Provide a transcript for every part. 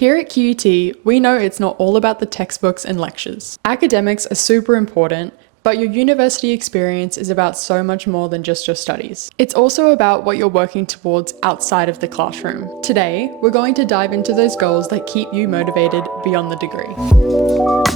Here at QUT, we know it's not all about the textbooks and lectures. Academics are super important, but your university experience is about so much more than just your studies. It's also about what you're working towards outside of the classroom. Today, we're going to dive into those goals that keep you motivated beyond the degree.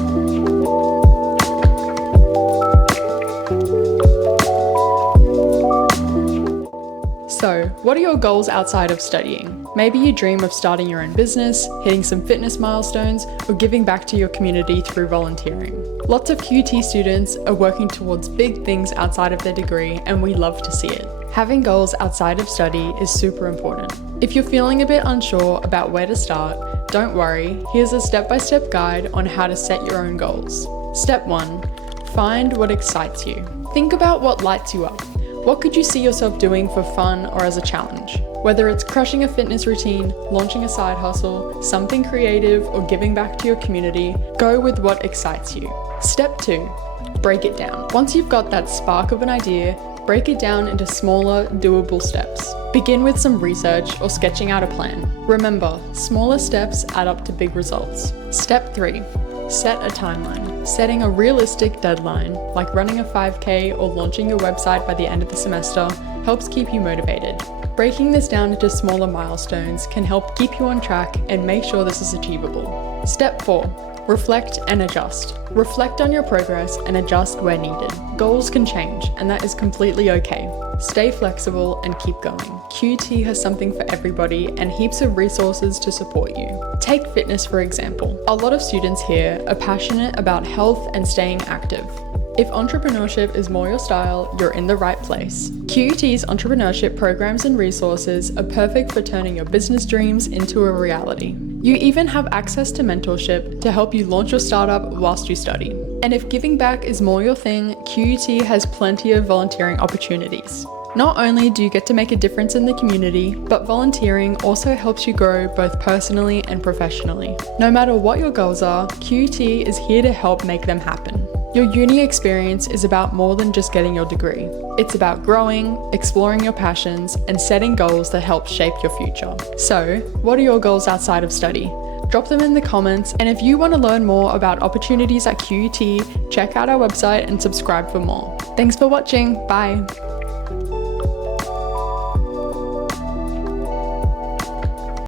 So, what are your goals outside of studying? Maybe you dream of starting your own business, hitting some fitness milestones, or giving back to your community through volunteering. Lots of QT students are working towards big things outside of their degree, and we love to see it. Having goals outside of study is super important. If you're feeling a bit unsure about where to start, don't worry, here's a step-by-step guide on how to set your own goals. Step 1. Find what excites you. Think about what lights you up. What could you see yourself doing for fun or as a challenge? Whether it's crushing a fitness routine, launching a side hustle, something creative, or giving back to your community, go with what excites you. Step 2. Break it down. Once you've got that spark of an idea, break it down into smaller, doable steps. Begin with some research or sketching out a plan. Remember, smaller steps add up to big results. Step 3. Set a timeline. Setting a realistic deadline, like running a 5K or launching your website by the end of the semester, helps keep you motivated. Breaking this down into smaller milestones can help keep you on track and make sure this is achievable. Step 4. Reflect and adjust. Reflect on your progress and adjust where needed. Goals can change, and that is completely okay. Stay flexible and keep going. QT has something for everybody and heaps of resources to support you. Take fitness for example. A lot of students here are passionate about health and staying active. If entrepreneurship is more your style, you're in the right place. QUT's entrepreneurship programs and resources are perfect for turning your business dreams into a reality. You even have access to mentorship to help you launch your startup whilst you study. And if giving back is more your thing, QUT has plenty of volunteering opportunities. Not only do you get to make a difference in the community, but volunteering also helps you grow both personally and professionally. No matter what your goals are, QUT is here to help make them happen. Your uni experience is about more than just getting your degree. It's about growing, exploring your passions, and setting goals that help shape your future. So, what are your goals outside of study? Drop them in the comments, and if you want to learn more about opportunities at QUT, check out our website and subscribe for more. Thanks for watching, bye!